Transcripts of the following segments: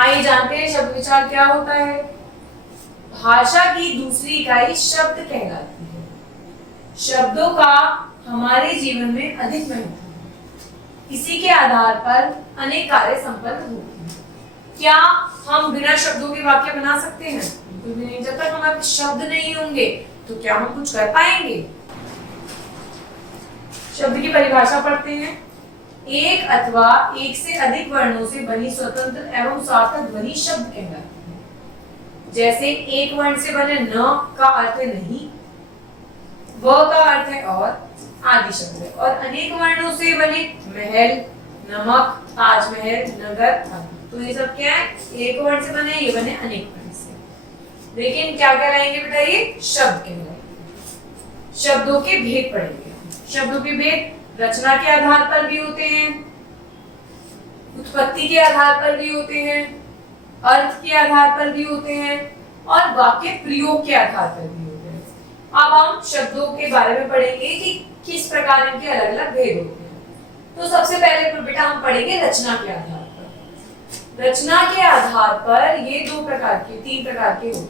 आइए जानते हैं शब्द विचार क्या होता है। भाषा की दूसरी इकाई शब्द कहलाती है। शब्दों का हमारे जीवन में अधिक महत्व है। इसी के आधार पर अनेक कार्य संपन्न होते हैं। क्या हम बिना शब्दों के वाक्य बना सकते हैं? बिल्कुल भी नहीं। जब तक हमारे शब्द नहीं होंगे तो क्या हम कुछ कर पाएंगे? शब्द की परिभाषा पढ़ते हैं। एक अथवा एक से अधिक वर्णों से बनी स्वतंत्र एवं सार्थक ध्वनि शब्द कहलाती है। जैसे एक वर्ण से बने न का अर्थ है नहीं, व का अर्थ है और, आदि शब्द है। और अनेक वर्णों से बने महल, नमक, ताजमहल, नगर आदि। तो ये सब क्या है? एक वर्ण से बने, ये बने अनेक वर्ण से। लेकिन क्या कहलाएंगे बेटा? ये शब्द कहलाएंगे। शब्दों के भेद पढ़ेंगे। शब्दों के भेद रचना के आधार पर भी होते हैं, उत्पत्ति के आधार पर भी होते हैं, अर्थ के आधार पर भी होते हैं और वाक्य प्रयोग के आधार पर भी होते हैं। अब हम शब्दों के बारे में पढ़ेंगे कि किस प्रकार इनके अलग अलग भेद होते हैं। तो सबसे पहले बेटा हम पढ़ेंगे रचना के आधार पर। रचना के आधार पर ये तीन प्रकार के होते हैं।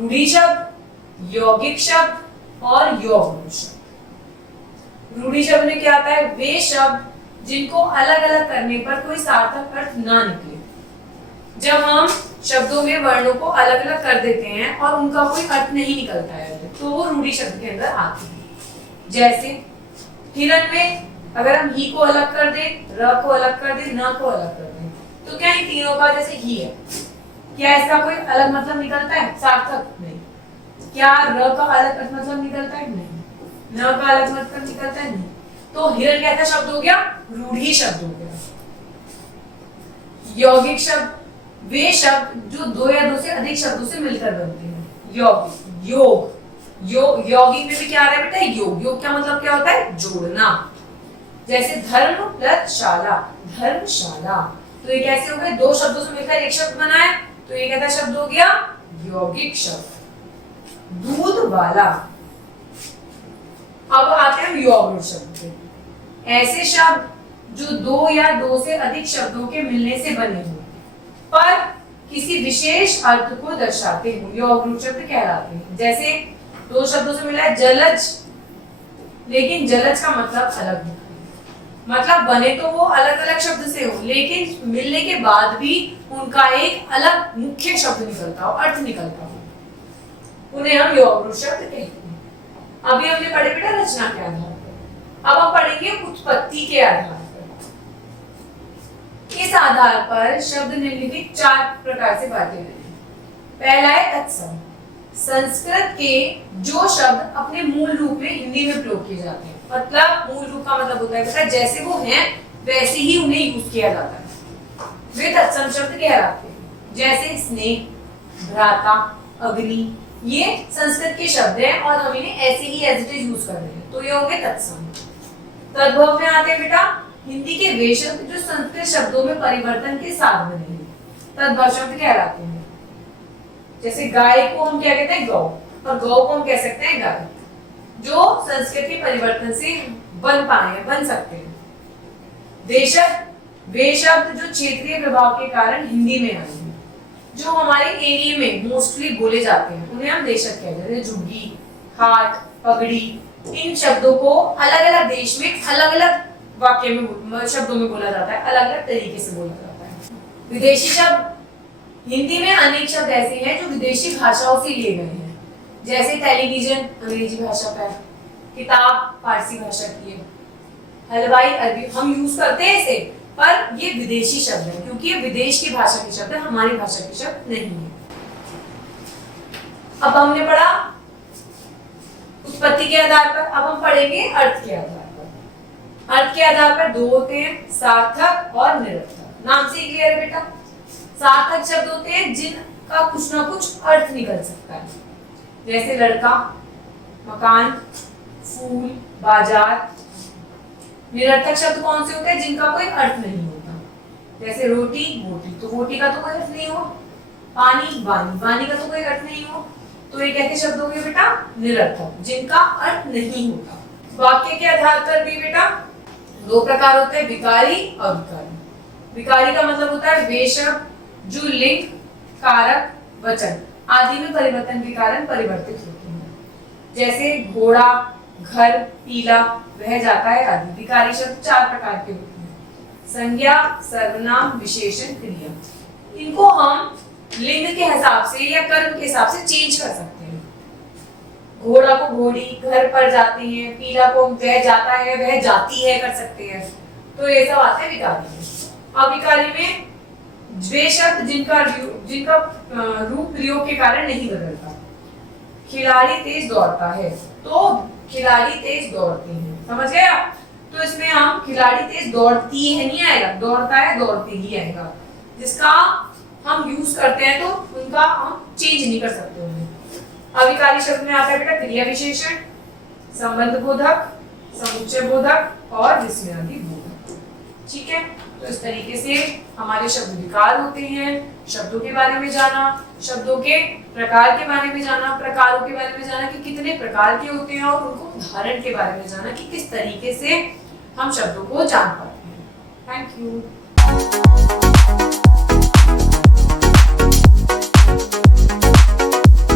रूढ़ि शब्द, यौगिक शब्द और यौगिक शब्द। रूढ़ि शब्द में क्या आता है? वे शब्द जिनको अलग अलग करने पर कोई सार्थक अर्थ ना निकले। जब हम शब्दों में वर्णों को अलग अलग कर देते हैं और उनका कोई अर्थ नहीं निकलता है तो वो रूढ़ि शब्द के अंदर आते हैं। जैसे हिरण में अगर हम ही को अलग कर दें, र को अलग कर दें, न को अलग कर दें, तो क्या इन तीनों का जैसे ही है, क्या इसका कोई अलग मतलब निकलता है? सार्थक नहीं। क्या र का अलग मतलब निकलता है? नहीं। न का अलग मतलब निकलता है? नहीं। तो हिरण कैसा शब्द हो गया? रूढ़ि शब्द हो गया। यौगिक शब्द वे शब्द जो दो या दो से अधिक शब्दों से मिलकर बनते हैं। यौगिक में भी क्या आ रहा है बेटा? योग का मतलब क्या होता है? जोड़ना। जैसे धर्म प्लस शाला, धर्मशाला। तो ये कैसे हो गए? दो शब्दों से मिलकर एक शब्द बना है, तो ये कैसा शब्द हो गया? यौगिक शब्द। दूध वाला। अब आते हैं यौगिक शब्द पे। ऐसे शब्द जो दो या दो से अधिक शब्दों के मिलने से बने हो पर किसी विशेष अर्थ को दर्शाते हो, यौगिक शब्द कहलाते हैं। जैसे दो शब्दों से मिला है जलज, लेकिन जलज का मतलब अलग है। मतलब बने तो वो अलग अलग शब्द से हो, लेकिन मिलने के बाद भी उनका एक अलग मुख्य शब्द निकलता हो, अर्थ निकलता हो, उन्हें हम यौगिक शब्द कहते हैं। अभी हमने पढ़े बेटा रचना के आधार पर। अब हम पढ़ेंगे उत्पत्ति के आधार पर। इस आधार पर शब्द निम्नलिखित चार प्रकार से बांटे गए हैं। पहला है तत्सम, संस्कृत के जो शब्द अपने मूल रूप में हिंदी में प्रयोग किए जाते हैं। मतलब मूल रूप का मतलब होता है बेटा जैसे वो हैं वैसे ही उन्हें यूज किया जाता है, वे तत्सम शब्द कहलाते हैं। जैसे स्नेह, भ्राता, अग्नि, ये संस्कृत के शब्द हैं और हम इन्हें ऐसे ही एज इट इज यूज कर रहे हैं, तो ये हो गए तत्सम। तद्भव में आते हैं बेटा हिंदी के वे शब्द जो संस्कृत शब्दों में परिवर्तन के साथ बने हैं, तद्भव शब्द कहलाते हैं। जैसे गाय को हम क्या कहते हैं? गौ, और गौ को हम कह सकते हैं गाय, जो संस्कृत के परिवर्तन से बन पाए, बन सकते हैं। देशज वे शब्द जो क्षेत्रीय प्रभाव के कारण हिंदी में आए हैं, जो हमारे एरिया में मोस्टली बोले जाते हैं, उन्हें हम देशज कहते हैं। झुग्गी, खाट, पगड़ी, इन शब्दों को अलग अलग देश में अलग अलग वाक्य में शब्दों में बोला जाता है, अलग अलग तरीके से बोला जाता है। विदेशी शब्द हिंदी में अनेक शब्द ऐसे हैं जो विदेशी भाषाओं से लिए गए हैं। जैसे टेलीविजन अंग्रेजी भाषा का है, किताब फारसी भाषा की है, हलवाई अरबी, हम यूज करते हैं इसे, पर ये विदेशी शब्द है क्योंकि ये विदेश की भाषा के शब्द है, हमारी भाषा के शब्द नहीं है। अब हमने पढ़ा उत्पत्ति के आधार पर, अब हम पढ़ेंगे अर्थ के आधार पर। अर्थ के आधार पर दो होते हैं, सार्थक और निरर्थक। नाम से क्लियर है बेटा? सार्थक शब्द होते हैं जिनका कुछ ना कुछ अर्थ निकल सकता है, जैसे लड़का, मकान, फूल, बाजार। निरर्थक शब्द कौन से होते हैं? जिनका कोई अर्थ नहीं होता, जैसे रोटी, मोटी, तो रोटी का तो कोई अर्थ नहीं हो। पानी, वानी, वानी का तो कोई अर्थ नहीं हो। तो ये कैसे शब्द हो गए बेटा? निरर्थक, जिनका अर्थ नहीं होता। वाक्य के आधार पर भी बेटा दो प्रकार होते हैं, विकारी और विकारी। विकारी का मतलब होता है वे शब्द जो लिंग, कारक, वचन आदि में परिवर्तन के कारण परिवर्तित होते हैं। जैसे घोड़ा, घर, पीला, वह जाता है आदि। विकारी शब्द 4 प्रकार के होते हैं: संज्ञा, सर्वनाम, विशेषण, क्रिया। इनको हम लिंग के हिसाब से या कर्म के हिसाब से चेंज कर सकते हैं। घोड़ा को घोड़ी, घर पर जाती है, पीला को वह जाता है, वह जाती है कर सकते हैं। तो ये सब आते हैं विकारी में। अब विकारी में वे शब्द जिनका रूप प्रयोग के कारण नहीं बदलता। खिलाड़ी तेज दौड़ता है, तो खिलाड़ी तेज दौड़ते हैं, समझ गए आप? तो इसमें हम खिलाड़ी तेज दौड़ती है नहीं आएगा, दौड़ता है दौड़ती ही आएगा। जिसका हम यूज करते हैं तो उनका हम चेंज नहीं कर सकते उन्हें। अविकारी शब्द में आता है बेटा क्रिया विशेषण, संबंध बोधक, समुच्चय बोधक और विस्मयादि बोधक। ठीक है, तो इस तरीके से हमारे शब्द विकार होते हैं। शब्दों के बारे में जाना, शब्दों के प्रकार के बारे में जाना, प्रकारों के बारे में जाना कि कितने प्रकार के होते हैं, और उनको उदाहरण के बारे में जाना कि किस तरीके से हम शब्दों को जान पाते हैं। Thank you.